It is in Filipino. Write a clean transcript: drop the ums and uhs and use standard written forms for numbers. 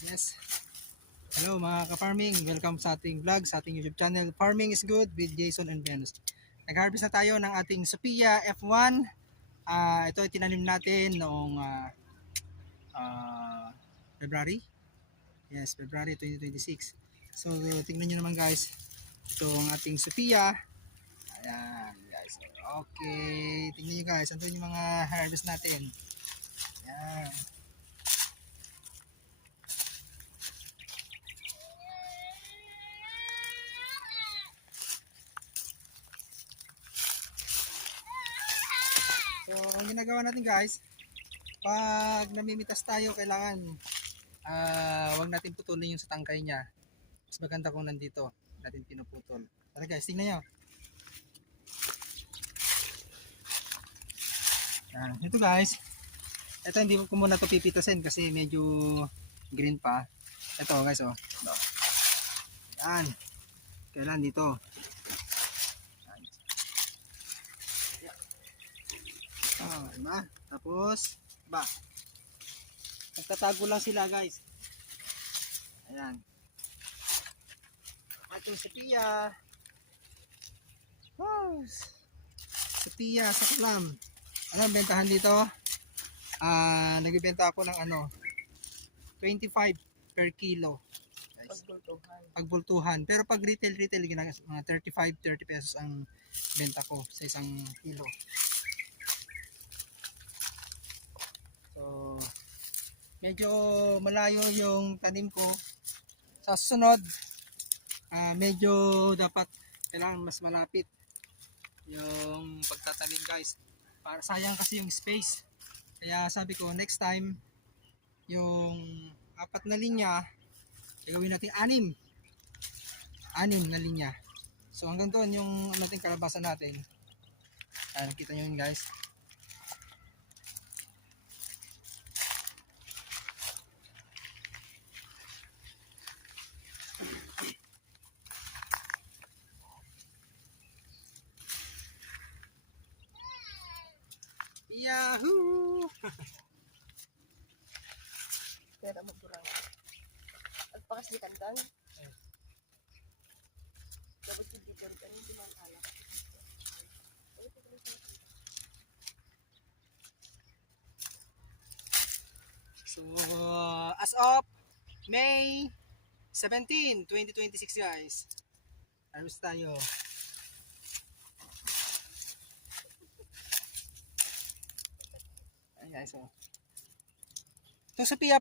Yes. Hello mga ka-farming. Welcome sa ating vlog, sa ating YouTube channel. Farming is good with Jason and Venus. Nag-harvest na tayo ng ating Sophia F1. Ito ay tinanim natin noong February. Yes, February 2026. So tingnan nyo naman guys. Ito ang ating Sophia. Ayan guys. Okay. Tingnan nyo guys. Ito yung mga harvest natin. Ayan. So, ang ginagawa natin guys, pag namimitas tayo, kailangan wag natin putulin yung sa tangkay niya. Mas maganda kung nandito natin pinuputol. Tara guys, tingnan nyo. Ito guys, ito hindi ko muna ito pipitasin kasi medyo green pa. Ito guys, oh. Yan. Kailan dito. Diba? Tapos, ba? Nagtatago lang sila guys. Ayan. Ating Sophia. Wow. Sophia sa Klam. Ano ang bentahan dito? Nagbibenta ako ng 25 per kilo. Pagbultuhan. Pero pag retail, mga 35, 30 pesos ang benta ko sa isang kilo. So, medyo malayo yung tanim ko. Sa susunod, medyo dapat kailangan mas malapit yung pagtatanim guys. Para sayang kasi yung space. Kaya sabi ko next time yung 4 na linya gagawin natin 6 na linya. So hanggang doon yung nating kalabasan natin. Nakita nyo yun guys. Yahoo! Pera mo kurang. Agpakas di kandang. Dapat hindi ko rin hindi man alak. So as of May 17, 2026 guys. Harvest tayo. Ayan guys, oh. Itong Sophia